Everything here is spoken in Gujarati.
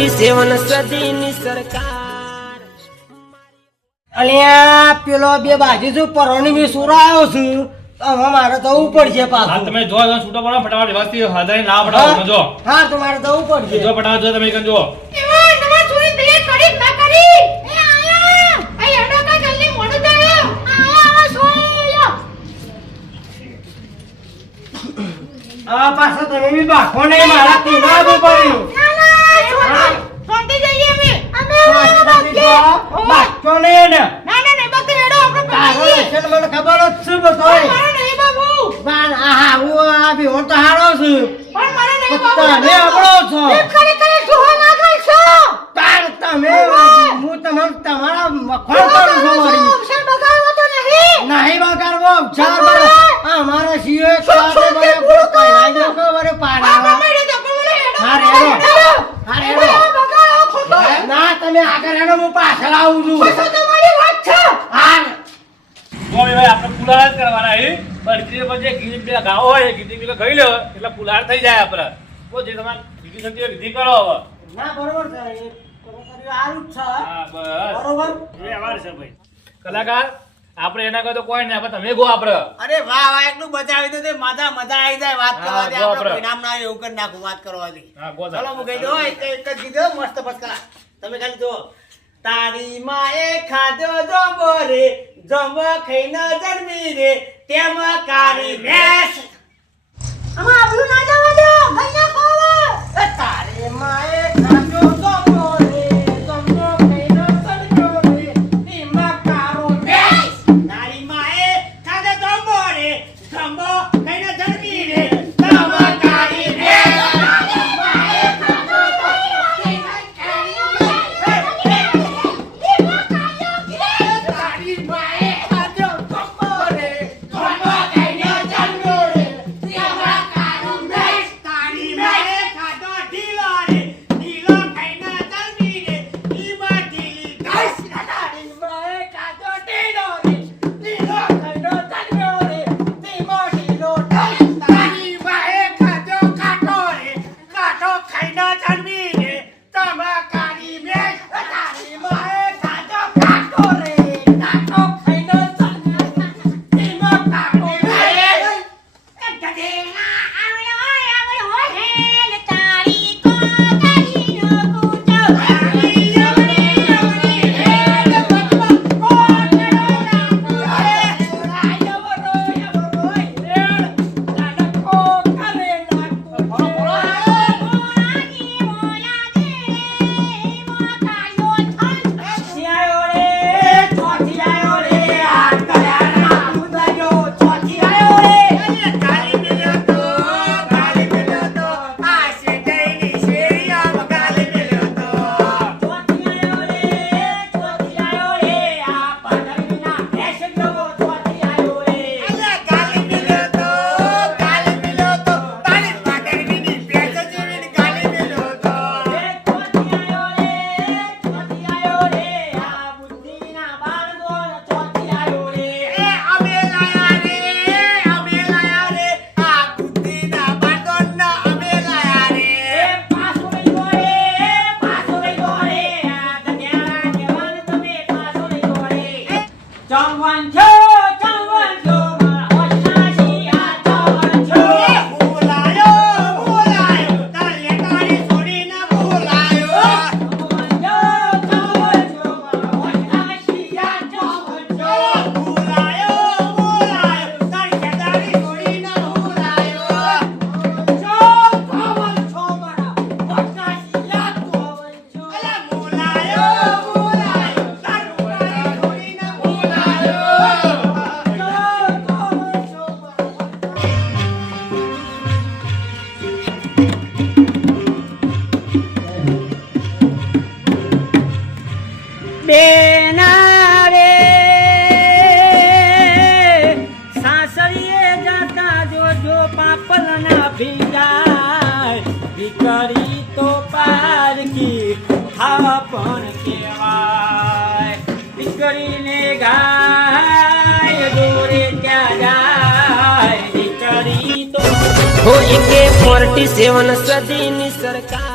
ફોર્ટી સેવન સદીની સરકાર. અલ્યા પેલો બે બાજુ છું પરોની મેં સુરાયો છું. હવે મારે જવું પડશે પાછું. તમે જો જો છૂટો પડો ફટાફટ વ્યવસ્થિત હદાઈ ના પડાવો જો. હા તો જવું પડશે. જો પટાવો જો તમે એકન જો એવા નવા છોરી તૈયાર કરી ના કરી. એ આયા. એ હેડો કા જલ્દી મોડું થયું. આયા આવા સોયો આ પાછો તમે બી બાખો નહીં મારા પીવા પડ્યું. નહીં ને ના ના નહીં બાકી હેડો આપણે પકડીએ લક્ષણ મને ખબર જ છે બધોય. મારે નહીં બાબુ. પણ આ હાવું આ ભીહોણ તો હારો છું. પણ મારે નહીં બાબુ. તમે આપણો છો. એ ખરે ખરે સુહો ના કરશો તાર તમે હું તમાર તમારા મખણ કરું છું મારી. અક્ષર બગાડવો તો નહીં. નહીં બગાડવો ચાર વાર આ મારા સીઓ એક સાથે મને પૂરો પહેરાઈ દો કે વરે હા, રેડો. તમે આગળ હેડો હું પાછળ આવું છું. હા જો ભાઈ આપણે પુલાર જ કરવાના હે પણ જે પછી ગીત પેલા ગાવો હોય ગીત પેલા ગઈ લો એટલે પુલાર થઈ જાય આપણે. તો જે તમારે બીજી સંધિ વિધિ કરો હવે. ના બરોબર છે. એ સારું જ છે. હા બસ. બરોબર? વ્યવહાર છે ભાઈ. કલાકાર આપણે એના કરતો કોઈ નહીં આપણે તમે ગો આપણે. અરે વાહ વાહ એટલું બચાવી દો તે મજા આવી જાય. વાત કરવા દે આપણે આપણે. ના એવું કરી નાખું વાત હા ગો ચલો હું કહી દઉં એક એક જ કીધો મસ્ત પસકરા તમે ખાલી જુઓ. તારી માએ ખાધો જમો રે જમો ખાઈને જન્મી રે, તેમ કારી ભેંસ ખાઈને બેના રે સાસરીએ જાતા જોજો પાપલના ભીજાય દીકરી તો પારકી હા પણ કેવાય દીકરીને ગાય દોરે ક્યાં જાય. દીકરી તો એકે ફોર્ટી સેવન સદીની સરકાર